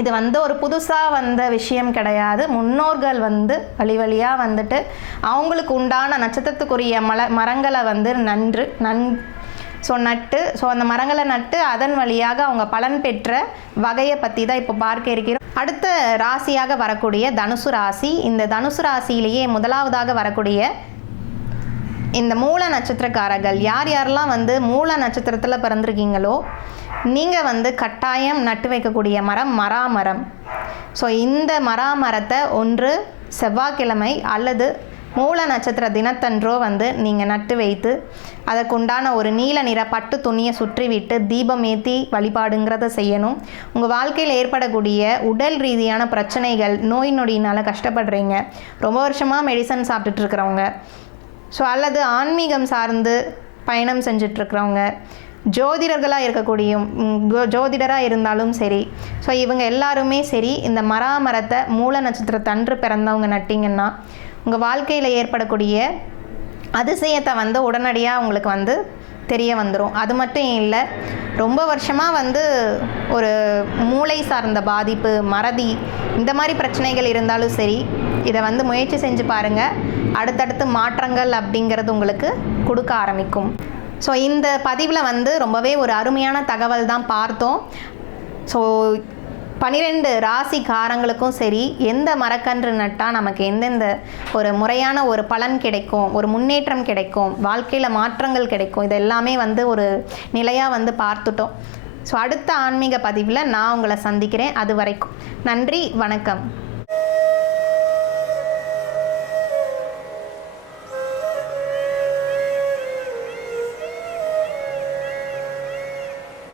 இது வந்து ஒரு புதுசாக வந்த விஷயம் கிடையாது. முன்னோர்கள் வந்து வழி வழியாக வந்துட்டு அவங்களுக்கு உண்டான நட்சத்திரத்துக்குரிய மல மரங்களை வந்து நன்று நன் ஸோ நட்டு ஸோ அந்த மரங்களை நட்டு அதன் வழியாக அவங்க பலன் பெற்ற வகையை பற்றி தான் இப்போ பார்க்க இருக்கிறோம். அடுத்த ராசியாக வரக்கூடிய தனுசு ராசி. இந்த தனுசு ராசியிலேயே முதலாவதாக வரக்கூடிய இந்த மூல நட்சத்திரக்காரர்கள் யார் யாரெல்லாம் வந்து மூல நட்சத்திரத்தில் பிறந்திருக்கீங்களோ நீங்கள் வந்து கட்டாயம் நட்டு வைக்கக்கூடிய மரம் மராமரம். ஸோ இந்த மராமரத்தை ஒன்று செவ்வாய்க்கிழமை அல்லது மூல நட்சத்திர தினத்தன்றோ வந்து நீங்கள் நட்டு வைத்து அதற்குண்டான ஒரு நீல நிற பட்டு துணியை சுற்றி விட்டு தீபம் ஏற்றி வழிபாடுங்கிறத செய்யணும். உங்கள் வாழ்க்கையில் ஏற்படக்கூடிய உடல் ரீதியான பிரச்சனைகள் நோய் நொடியினால் கஷ்டப்படுறீங்க. ரொம்ப வருஷமாக மெடிசன் சாப்பிட்டுட்டு இருக்கிறவங்க. ஸோ அல்லது ஆன்மீகம் சார்ந்து பயணம் செஞ்சிட்ருக்கிறவங்க ஜோதிடர்களாக இருக்கக்கூடிய ஜோதிடராக இருந்தாலும் சரி. ஸோ இவங்க எல்லாருமே சரி இந்த மராமரத்தை மூல நட்சத்திரத்தன்று பிறந்தவங்க நட்டிங்கன்னா உங்கள் வாழ்க்கையில் ஏற்படக்கூடிய அதிசயத்தை வந்து உடனடியாக உங்களுக்கு வந்து தெரிய வந்துடும் அது மட்டும் இல்லை ரொம்ப வருஷமாக வந்து ஒரு மூளை சார்ந்த பாதிப்பு மறதி இந்த மாதிரி பிரச்சனைகள் இருந்தாலும் சரி இதை வந்து முயற்சி செஞ்சு பாருங்கள் அடுத்தடுத்து மாற்றங்கள் அப்படிங்கிறது உங்களுக்கு கொடுக்க ஆரம்பிக்கும். ஸோ இந்த பதிவில் வந்து ரொம்பவே ஒரு அருமையான தகவல் தான் பார்த்தோம். ஸோ பனிரெண்டு ராசிக்காரங்களுக்கும் சரி எந்த மரக்கன்று நட்டால் நமக்கு எந்தெந்த ஒரு முறையான ஒரு பலன் கிடைக்கும் ஒரு முன்னேற்றம் கிடைக்கும் வாழ்க்கையில் மாற்றங்கள் கிடைக்கும் இது எல்லாமே வந்து ஒரு நிலையாக வந்து பார்த்துட்டோம். ஸோ அடுத்த ஆன்மீக பதிவில் நான் உங்களை சந்திக்கிறேன். அது வரைக்கும் நன்றி வணக்கம்.